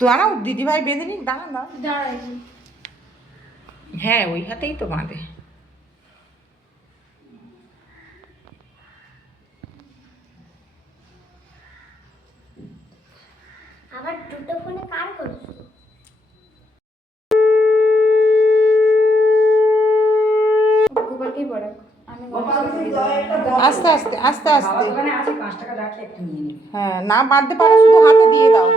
তো আনা দিদি ভাই বেঁধে নিক দাঁড়া দাঁড়া দাঁড়াই হ্যাঁ ওই হাতেই তো বাঁধে। আবার দুটো ফোনে কার করছ? গোপালকেই পড়াক আমি আস্তে আস্তে আস্তে আস্তে। হ্যাঁ না বাঁধতে পারো শুধু হাতে দিয়ে দাও।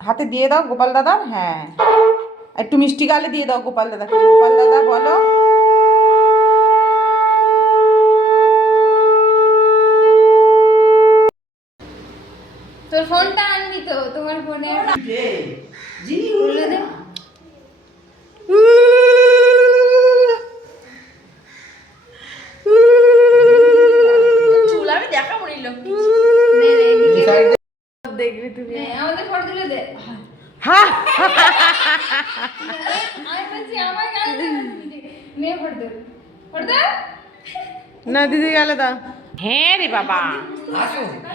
হাতে দিয়ে দাও গোপাল দাদার হ্যাঁ। একটু মিষ্টি গালে দিয়ে দাও গোপাল দাদাকে গোপাল দাদা বলো। তোর ফোনটা আনবি তো তোমার ফোনে। যিনি দে চুল আমি দেখা মরিল নে, নে, এদিকে। দেখবি তুমি। আমাদের ফটো তুলে দে। হ্যাঁ। আমি বলছি আমার গাল মেয়ে ফটো দে। ফটো দে। না দিদি গেলে দাও। হ্যাঁ রে বাবা।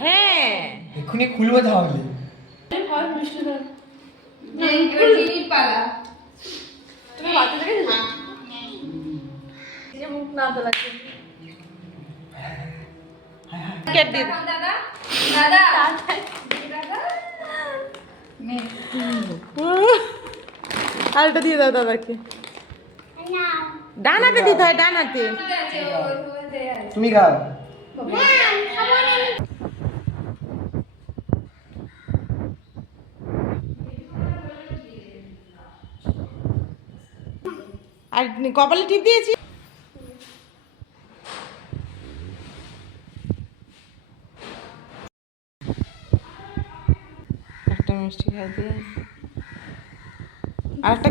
হ্যাঁ। এক্ষুনি খুলবো তাহলে। নে, জিনির পালা। কেট দিয়ে দাদা দাদা। দাদা নে আরেকটা দিয়ে দাও দাদাকে। ডানাতে দিতে হয় ডানাতে। ঠিক তুমি খাও। আর কপালে টিপ দিয়েছি। একটা মিষ্টি খাই দিয়ে আর একটা